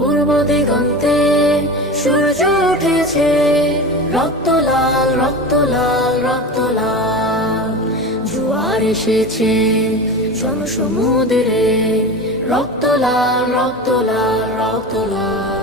পূর্ব দিগন্তে সূর্য উঠেছে, রক্ত লাল রক্ত লাল রক্ত লাল। জোয়ার এসেছে জনসমুদ্রে, রক্ত লাল রক্ত লাল রক্ত লাল।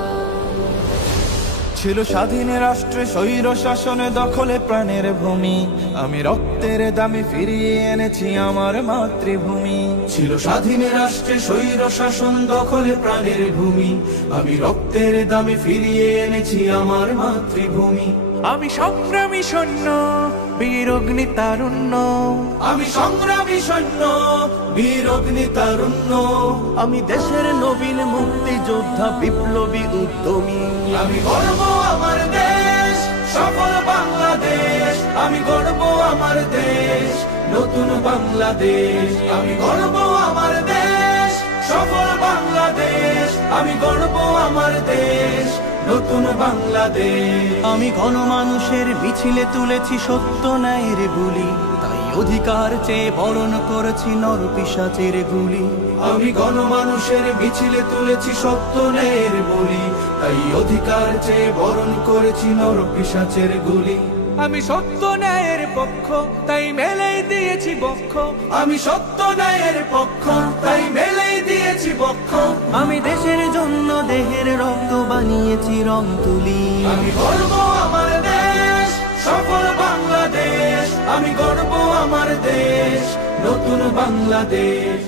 ছিল স্বাধীন রাষ্ট্রে স্বৈর শাসনে দখলে প্রাণের ভূমি, আমি রক্তের দামে ফিরিয়ে এনেছি আমার মাতৃভূমি। ছিল স্বাধীন রাষ্ট্রে স্বৈর শাসন দখলে প্রাণের ভূমি, আমি রক্তের দামে ফিরিয়ে এনেছি আমার মাতৃভূমি। আমি সংগ্রামী সৈন্য, বীর অগ্নি তারুণ্য। আমি সংগ্রামী সৈন্য, বীর অগ্নি তারুণ্য। আমি দেশের নবীন মুক্তিযোদ্ধা, বিপ্লবী উদ্যমী। আমি গর্ব আমার দেশ, সফল বাংলাদেশ। আমি গর্ব আমার দেশ, নতুন বাংলাদেশ। আমি গর্ব আমার দেশ, সফল বাংলাদেশ। আমি গর্ব আমার দেশ, নতুন বাংলাদেশ। আমি গণমানুষের মিছিলে তুলেছি সত্য ন্যায়ের বুলি, তাই অধিকার চেয়ে বরণ করেছি নর পিশাচের গুলি। আমি গণমানুষের মিছিলে তুলেছি সত্য ন্যায়ের বলি, তাই অধিকার চেয়ে বরণ করেছি নর পিশাচের গুলি। আমি সত্য ন্যায়ের পক্ষ, তাই মেলেই দিয়েছি বক্ষ। আমি সত্য ন্যায়ের পক্ষ, তাই মেলেই দিয়েছি বক্ষ। আমি দেশের জন্য দেহের রক্ত বানিয়েছি রং তুলি। আমি গর্ব আমার দেশ, সফল বাংলাদেশ। আমি গর্ব আমার দেশ, নতুন বাংলাদেশ।